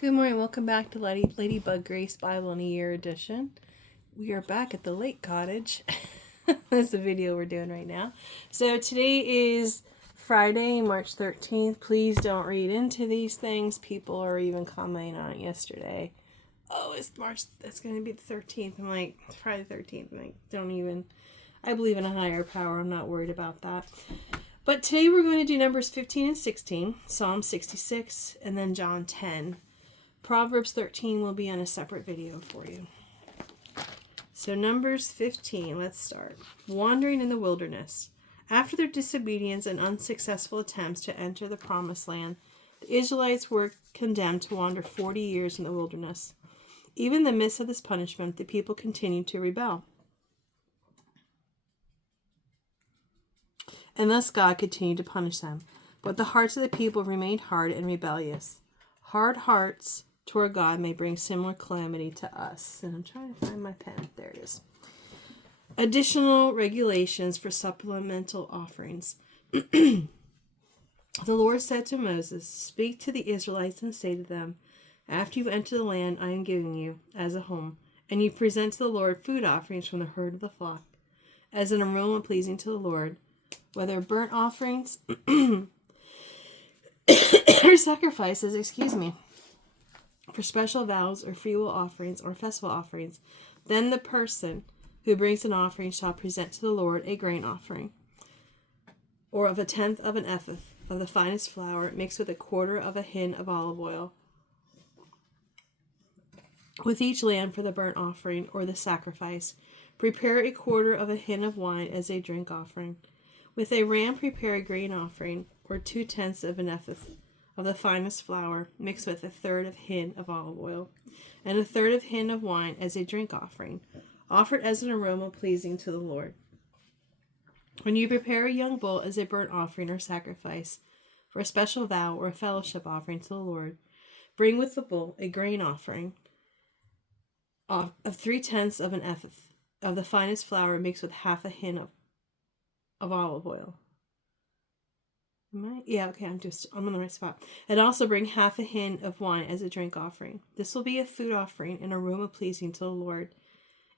Good morning. Welcome back to Ladybug Grace Bible in a Year edition. We are back at the Lake Cottage. That's the video we're doing right now. So today is Friday, March 13th. Please don't read into these things. People are even commenting on it yesterday. Oh, it's going to be the 13th. I'm like, it's Friday the 13th. I'm like, I believe in a higher power. I'm not worried about that. But today we're going to do Numbers 15 and 16, Psalm 66, and then John 10. Proverbs 13 will be on a separate video for you. So Numbers 15, let's start. Wandering in the wilderness. After their disobedience and unsuccessful attempts to enter the promised land, the Israelites were condemned to wander 40 years in the wilderness. Even in the midst of this punishment, the people continued to rebel. And thus God continued to punish them. But the hearts of the people remained hard and rebellious. Hard hearts toward God may bring similar calamity to us. And I'm trying to find my pen. There it is. Additional regulations for supplemental offerings. The Lord said to Moses, "Speak to the Israelites and say to them, after you enter the land I am giving you as a home, and you present to the Lord food offerings from the herd of the flock, as an aroma pleasing to the Lord, whether burnt offerings or sacrifices, for special vows or freewill offerings or festival offerings. Then the person who brings an offering shall present to the Lord a grain offering, or of a tenth of an ephah of the finest flour mixed with a quarter of a hin of olive oil, with each lamb for the burnt offering or the sacrifice. Prepare a quarter of a hin of wine as a drink offering. With a ram prepare a grain offering, or 2/10 of an ephah of the finest flour, mixed with a third of hin of olive oil, and a third of hin of wine as a drink offering, offered as an aroma pleasing to the Lord. When you prepare a young bull as a burnt offering or sacrifice, for a special vow or a fellowship offering to the Lord, bring with the bull a grain offering of 3/10 of an ephah of the finest flour mixed with half a hin of olive oil. I'm on the right spot. And also bring half a hin of wine as a drink offering. This will be a food offering, an aroma pleasing to the Lord.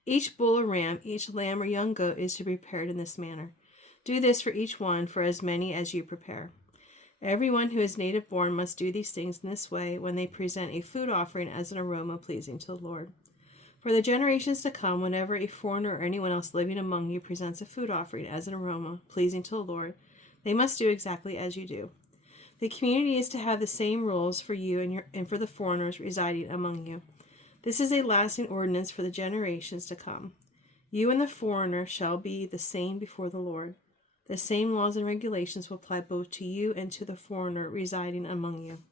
Each bull or ram, each lamb or young goat is to be prepared in this manner. Do this for each one, for as many as you prepare. Everyone who is native born must do these things in this way when they present a food offering as an aroma pleasing to the Lord. For the generations to come, whenever a foreigner or anyone else living among you presents a food offering as an aroma pleasing to the Lord, they must do exactly as you do. The community is to have the same rules for you and for the foreigners residing among you. This is a lasting ordinance for the generations to come. You and the foreigner shall be the same before the Lord. The same laws and regulations will apply both to you and to the foreigner residing among you."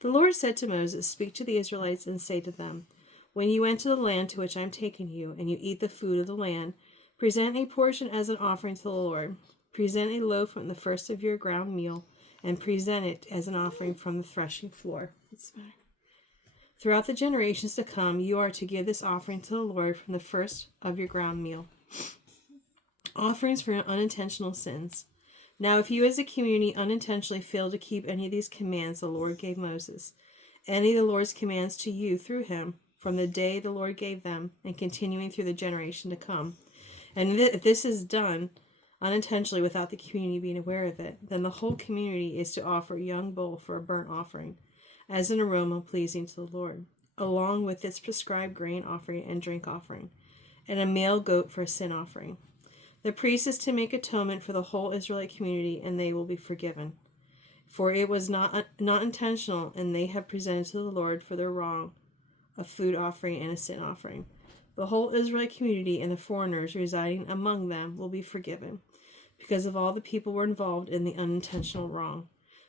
The Lord said to Moses, "Speak to the Israelites and say to them, when you enter the land to which I am taking you, and you eat the food of the land, present a portion as an offering to the Lord. Present a loaf from the first of your ground meal, and present it as an offering from the threshing floor." Throughout the generations to come, you are to give this offering to the Lord from the first of your ground meal. Offerings for your unintentional sins. Now, if you as a community unintentionally fail to keep any of these commands the Lord gave Moses, any of the Lord's commands to you through him, from the day the Lord gave them, and continuing through the generation to come, and if this is done unintentionally without the community being aware of it, then the whole community is to offer a young bull for a burnt offering, as an aroma pleasing to the Lord, along with its prescribed grain offering and drink offering, and a male goat for a sin offering. The priest is to make atonement for the whole Israelite community, and they will be forgiven. For it was not intentional, and they have presented to the Lord for their wrong a food offering and a sin offering. The whole Israelite community and the foreigners residing among them will be forgiven, because of all the people were involved in the unintentional wrong.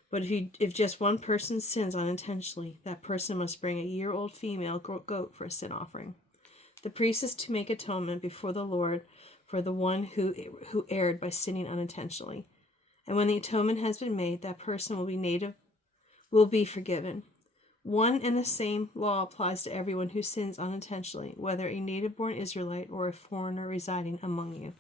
But if just one person sins unintentionally, that person must bring a year-old female goat for a sin offering. The priest is to make atonement before the Lord for the one who erred by sinning unintentionally. And when the atonement has been made, that person will be forgiven. One and the same law applies to everyone who sins unintentionally, whether a native-born Israelite or a foreigner residing among you.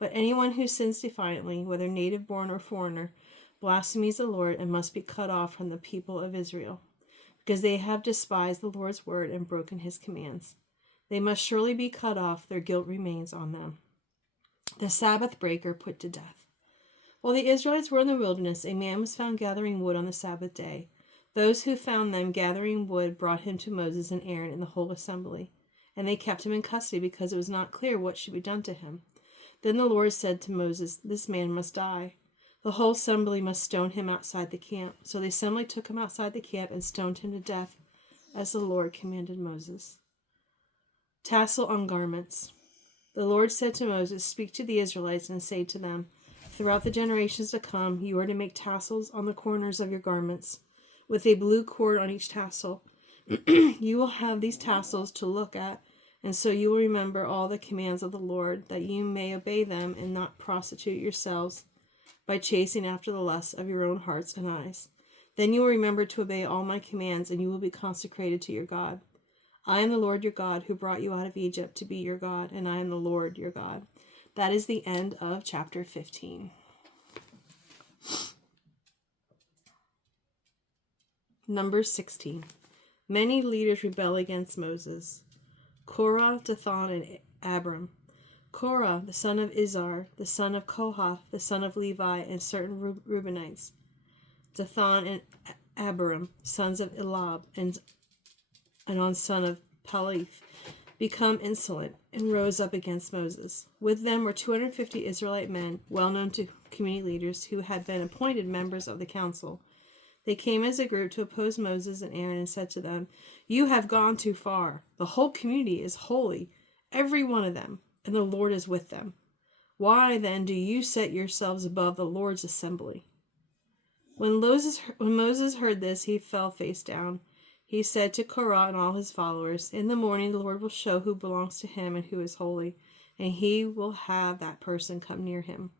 But anyone who sins defiantly, whether native-born or foreigner, blasphemes the Lord and must be cut off from the people of Israel. because they have despised the Lord's word and broken his commands. They must surely be cut off, their guilt remains on them. The Sabbath breaker put to death. While the Israelites were in the wilderness, a man was found gathering wood on the Sabbath day. Those who found them gathering wood brought him to Moses and Aaron and the whole assembly, and they kept him in custody because it was not clear what should be done to him. Then the Lord said to Moses, "This man must die. The whole assembly must stone him outside the camp." So the assembly took him outside the camp and stoned him to death, as the Lord commanded Moses. Tassel on garments. The Lord said to Moses, "Speak to the Israelites and say to them, throughout the generations to come, you are to make tassels on the corners of your garments, with a blue cord on each tassel. You will have these tassels to look at, and so you will remember all the commands of the Lord, that you may obey them and not prostitute yourselves by chasing after the lusts of your own hearts and eyes. Then you will remember to obey all my commands, and you will be consecrated to your God. I am the Lord your God, who brought you out of Egypt to be your God, and I am the Lord your God." That is the end of chapter 15. Number 16. Many leaders rebel against Moses. Korah, Dathan, and Abiram. Korah, the son of Izhar, the son of Kohath, the son of Levi, and certain Reubenites. Dathan and Abiram, sons of Eliab, and Anon, son of Peleth, become insolent and rose up against Moses. With them were 250 Israelite men, well known to community leaders, who had been appointed members of the council. They came as a group to oppose Moses and Aaron and said to them, "You have gone too far. The whole community is holy, every one of them, and the Lord is with them. Why then do you set yourselves above the Lord's assembly?" When Moses heard this, he fell face down. He said to Korah and all his followers, "In the morning the Lord will show who belongs to him and who is holy, and he will have that person come near him.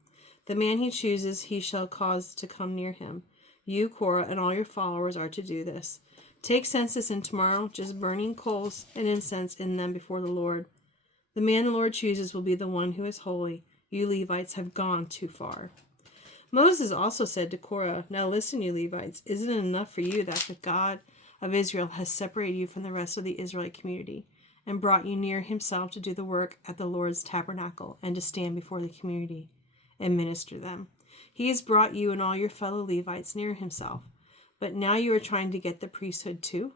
The man he chooses he shall cause to come near him. You, Korah, and all your followers are to do this. Take census, and tomorrow just burning coals and incense in them before the Lord. The man the Lord chooses will be the one who is holy. You Levites have gone too far." Moses also said to Korah, "Now listen, you Levites, isn't it enough for you that the God of Israel has separated you from the rest of the Israelite community and brought you near himself to do the work at the Lord's tabernacle and to stand before the community and minister them? He has brought you and all your fellow Levites near himself, but now you are trying to get the priesthood too?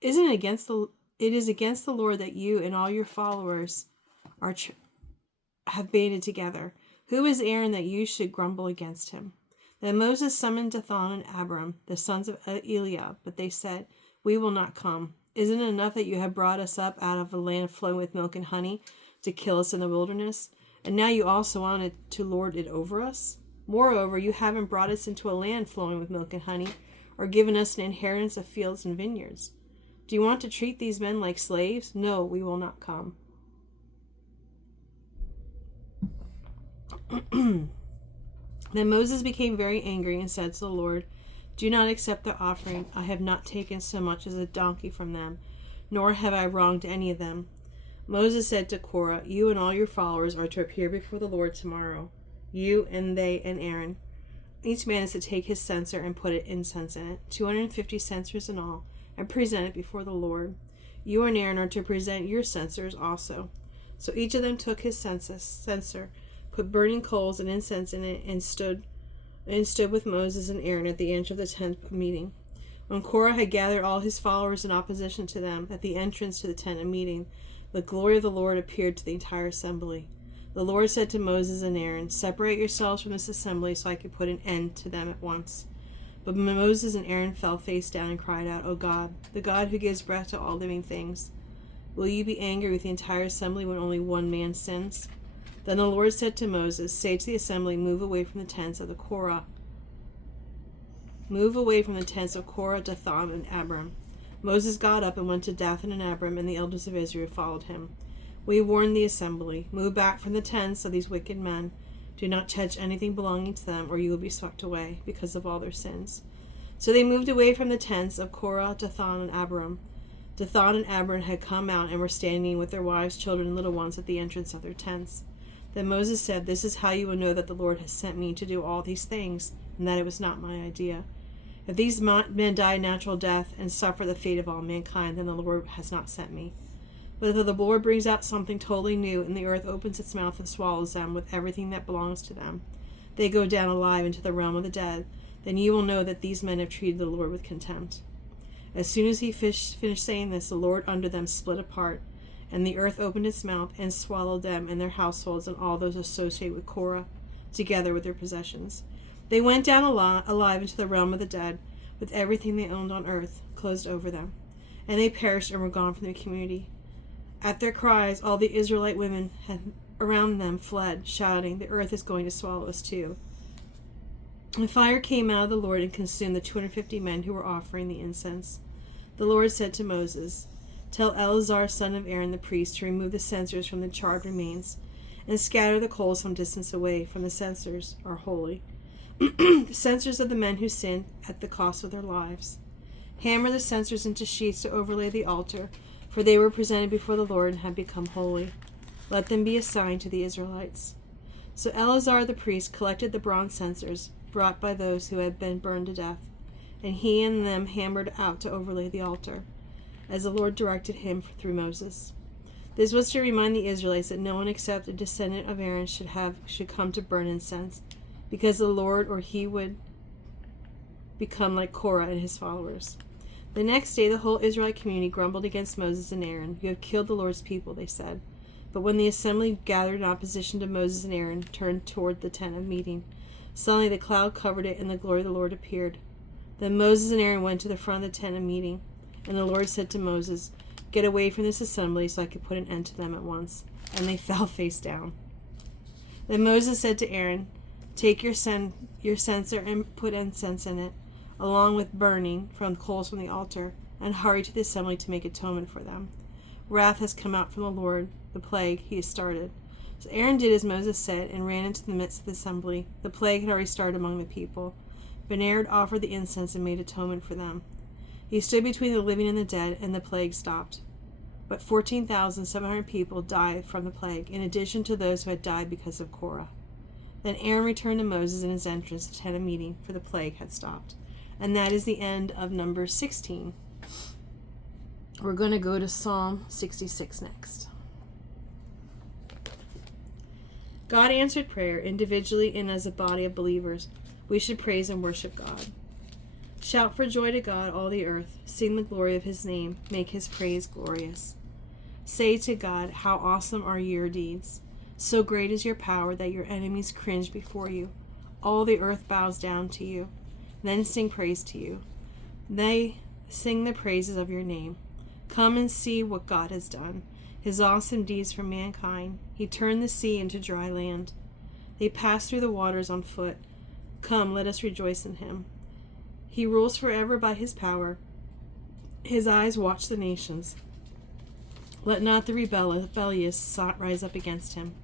It is against the Lord that you and all your followers have banded together. Who is Aaron that you should grumble against him?" Then Moses summoned Dathan and Abiram, the sons of Eliab, but they said, "We will not come. Isn't it enough that you have brought us up out of a land flowing with milk and honey to kill us in the wilderness? And now you also wanted to lord it over us? Moreover, you haven't brought us into a land flowing with milk and honey, or given us an inheritance of fields and vineyards. Do you want to treat these men like slaves? No, we will not come." Then Moses became very angry and said to the Lord, "Do not accept their offering. I have not taken so much as a donkey from them, nor have I wronged any of them." Moses said to Korah, "You and all your followers are to appear before the Lord tomorrow, you and they and Aaron. Each man is to take his censer and put incense in it, 250 censers in all, and present it before the Lord. You and Aaron are to present your censers also." So each of them took his censer, put burning coals and incense in it, and stood with Moses and Aaron at the edge of the tent meeting. When Korah had gathered all his followers in opposition to them at the entrance to the tent of meeting, the glory of the Lord appeared to the entire assembly. The Lord said to Moses and Aaron, "Separate yourselves from this assembly so I can put an end to them at once." But Moses and Aaron fell face down and cried out, "O God, the God who gives breath to all living things, will you be angry with the entire assembly when only one man sins?" Then the Lord said to Moses, "Say to the assembly, move away from the tents of Korah, Dathan, and Abiram." Moses got up and went to Dathan and Abiram, and the elders of Israel followed him. We warned the assembly, "Move back from the tents of these wicked men. Do not touch anything belonging to them, or you will be swept away because of all their sins." So they moved away from the tents of Korah, Dathan, and Abiram. Dathan and Abiram had come out and were standing with their wives, children, and little ones at the entrance of their tents. Then Moses said, "This is how you will know that the Lord has sent me to do all these things, and that it was not my idea. If these men die a natural death and suffer the fate of all mankind, then the Lord has not sent me. But if the Lord brings out something totally new, and the earth opens its mouth and swallows them with everything that belongs to them, they go down alive into the realm of the dead, then you will know that these men have treated the Lord with contempt. As soon as he finished saying this, the Lord under them split apart, and the earth opened its mouth and swallowed them and their households and all those associated with Korah, together with their possessions. They went down alive into the realm of the dead, with everything they owned on earth closed over them, and they perished and were gone from the community. At their cries, all the Israelite women around them fled, shouting, "The earth is going to swallow us too." And fire came out of the Lord and consumed the 250 men who were offering the incense. The Lord said to Moses, "Tell Eleazar, son of Aaron the priest, to remove the censers from the charred remains, and scatter the coals some distance away, from the censers are holy. The censers of the men who sinned at the cost of their lives. Hammer the censers into sheets to overlay the altar, for they were presented before the Lord and had become holy. Let them be a sign to the Israelites." So Eleazar the priest collected the bronze censers brought by those who had been burned to death, and he and them hammered out to overlay the altar, as the Lord directed him through Moses. This was to remind the Israelites that no one except a descendant of Aaron should come to burn incense, because the Lord or he would become like Korah and his followers. The next day the whole Israelite community grumbled against Moses and Aaron. "You have killed the Lord's people," they said. But when the assembly gathered in opposition to Moses and Aaron turned toward the tent of meeting, suddenly the cloud covered it, and the glory of the Lord appeared. Then Moses and Aaron went to the front of the tent of meeting, and the Lord said to Moses, "Get away from this assembly so I can put an end to them at once." And they fell face down. Then Moses said to Aaron, "Take your censer and put incense in it, along with burning from coals from the altar, and hurry to the assembly to make atonement for them. Wrath has come out from the Lord, the plague he has started." So Aaron did as Moses said and ran into the midst of the assembly. The plague had already started among the people. But Aaron offered the incense and made atonement for them. He stood between the living and the dead, and the plague stopped. But 14,700 people died from the plague, in addition to those who had died because of Korah. Then Aaron returned to Moses in his entrance to the tent of meeting, for the plague had stopped. And that is the end of Numbers 16. We're going to go to Psalm 66 next. God answered prayer individually and as a body of believers. We should praise and worship God. Shout for joy to God, all the earth. Sing the glory of his name. Make his praise glorious. Say to God, "How awesome are your deeds. So great is your power that your enemies cringe before you. All the earth bows down to you. Then sing praise to you. They sing the praises of your name. Come and see what God has done, his awesome deeds for mankind. He turned the sea into dry land. They passed through the waters on foot. Come, let us rejoice in him. He rules forever by his power. His eyes watch the nations. Let not the rebellious rise up against him.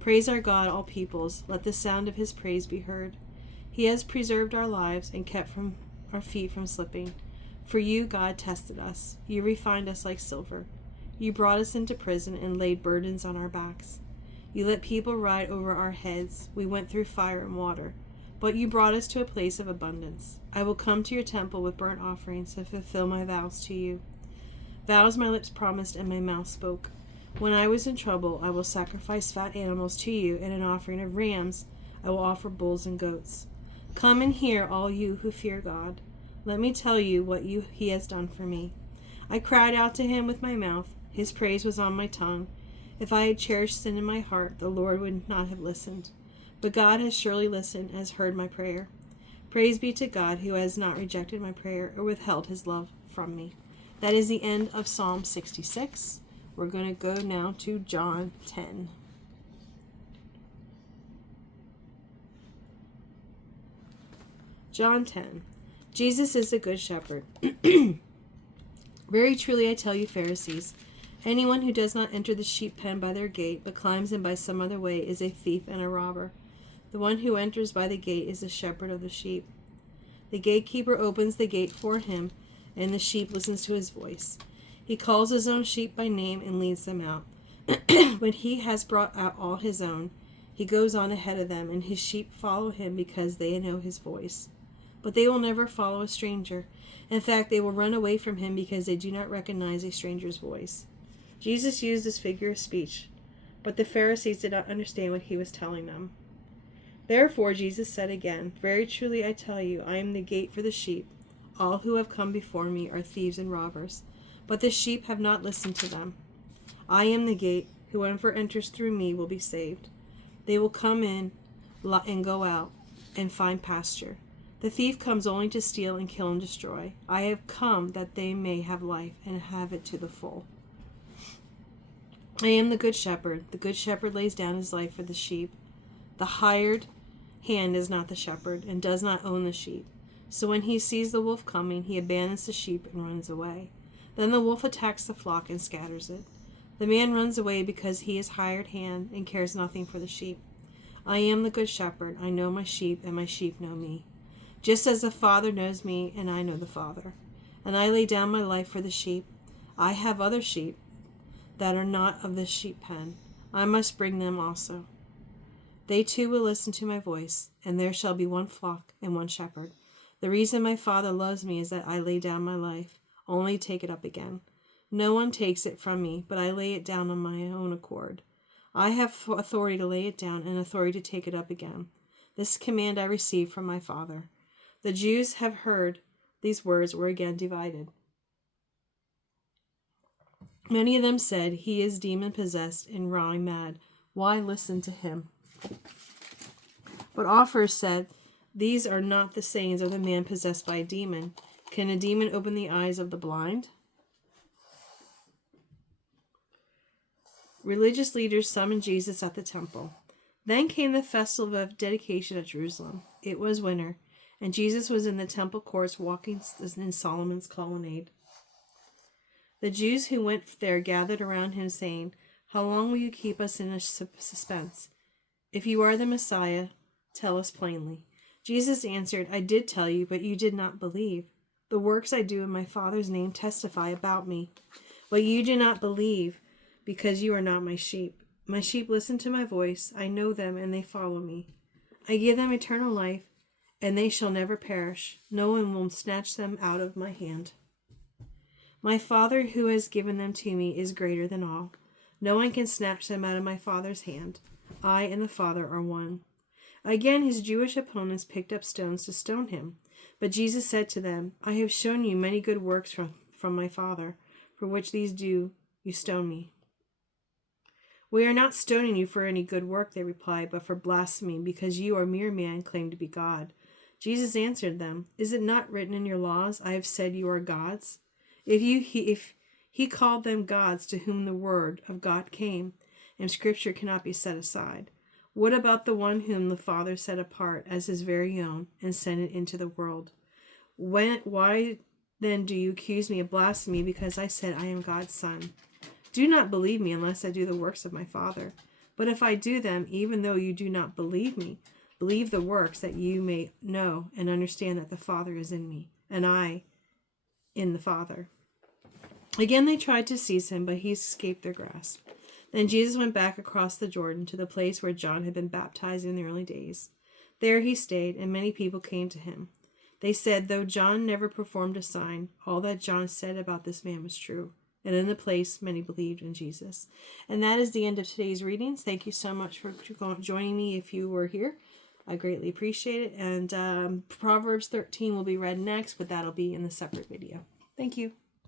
Praise our God, all peoples. Let the sound of his praise be heard. He has preserved our lives and kept from our feet from slipping. For you, God, tested us. You refined us like silver. You brought us into prison and laid burdens on our backs. You let people ride over our heads. We went through fire and water, but you brought us to a place of abundance. I will come to your temple with burnt offerings and fulfill my vows to you. Vows my lips promised and my mouth spoke. When I was in trouble, I will sacrifice fat animals to you, and an offering of rams I will offer bulls and goats. Come and hear, all you who fear God. Let me tell you what he has done for me. I cried out to him with my mouth. His praise was on my tongue. If I had cherished sin in my heart, the Lord would not have listened. But God has surely listened and has heard my prayer. Praise be to God, who has not rejected my prayer or withheld his love from me. That is the end of Psalm 66. We're going to go now to John 10. John 10. Jesus is the good shepherd. Very truly I tell you, Pharisees, anyone who does not enter the sheep pen by their gate, but climbs in by some other way, is a thief and a robber. The one who enters by the gate is the shepherd of the sheep. The gatekeeper opens the gate for him, and the sheep listens to his voice. He calls his own sheep by name and leads them out. When he has brought out all his own, he goes on ahead of them, and his sheep follow him because they know his voice. but they will never follow a stranger. In fact, they will run away from him because they do not recognize a stranger's voice. Jesus used this figure of speech, but the Pharisees did not understand what he was telling them. Therefore Jesus said again, "Very truly I tell you, I am the gate for the sheep. All who have come before me are thieves and robbers, but the sheep have not listened to them. I am the gate. Whoever enters through me will be saved. They will come in and go out and find pasture. The thief comes only to steal and kill and destroy. I have come that they may have life and have it to the full. I am the good shepherd. The good shepherd lays down his life for the sheep. The hired hand is not the shepherd and does not own the sheep. So when he sees the wolf coming, he abandons the sheep and runs away. Then the wolf attacks the flock and scatters it. The man runs away because he is hired hand and cares nothing for the sheep. I am the good shepherd. I know my sheep, and my sheep know me. Just as the Father knows me, and I know the Father. And I lay down my life for the sheep. I have other sheep that are not of the sheep pen. I must bring them also. They too will listen to my voice, and there shall be one flock and one shepherd. The reason my Father loves me is that I lay down my life, only to take it up again. No one takes it from me, but I lay it down on my own accord. I have authority to lay it down and authority to take it up again. This command I received from my Father." The Jews have heard these words were again divided. Many of them said, "He is demon-possessed and rawing mad. Why listen to him?" But others said, "These are not the sayings of the man possessed by a demon. Can a demon open the eyes of the blind?" Religious leaders summoned Jesus at the temple. Then came the festival of dedication at Jerusalem. It was winter, and Jesus was in the temple courts walking in Solomon's colonnade. The Jews who went there gathered around him, saying, "How long will you keep us in suspense? If you are the Messiah, tell us plainly." Jesus answered, "I did tell you, but you did not believe. The works I do in my Father's name testify about me. But you do not believe because you are not my sheep. My sheep listen to my voice. I know them and they follow me. I give them eternal life, and they shall never perish. No one will snatch them out of my hand. My Father who has given them to me is greater than all. No one can snatch them out of my Father's hand. I and the Father are one." Again, his Jewish opponents picked up stones to stone him. But Jesus said to them, "I have shown you many good works from my Father. For which these do you stone me?" "We are not stoning you for any good work," they replied, "but for blasphemy, because you are mere man and claim to be God." Jesus answered them, "Is it not written in your laws, I have said you are gods? If he called them gods to whom the word of God came, and Scripture cannot be set aside, what about the one whom the Father set apart as his very own and sent it into the world? Why then do you accuse me of blasphemy because I said I am God's Son? Do not believe me unless I do the works of my Father. But if I do them, even though you do not believe me, believe the works, that you may know and understand that the Father is in me, and I in the Father." Again they tried to seize him, but he escaped their grasp. Then Jesus went back across the Jordan to the place where John had been baptized in the early days. There he stayed, and many people came to him. They said, "Though John never performed a sign, all that John said about this man was true." And in the place, many believed in Jesus. And that is the end of today's readings. Thank you so much for joining me if you were here. I greatly appreciate it. And Proverbs 13 will be read next, but that'll be in the separate video. Thank you.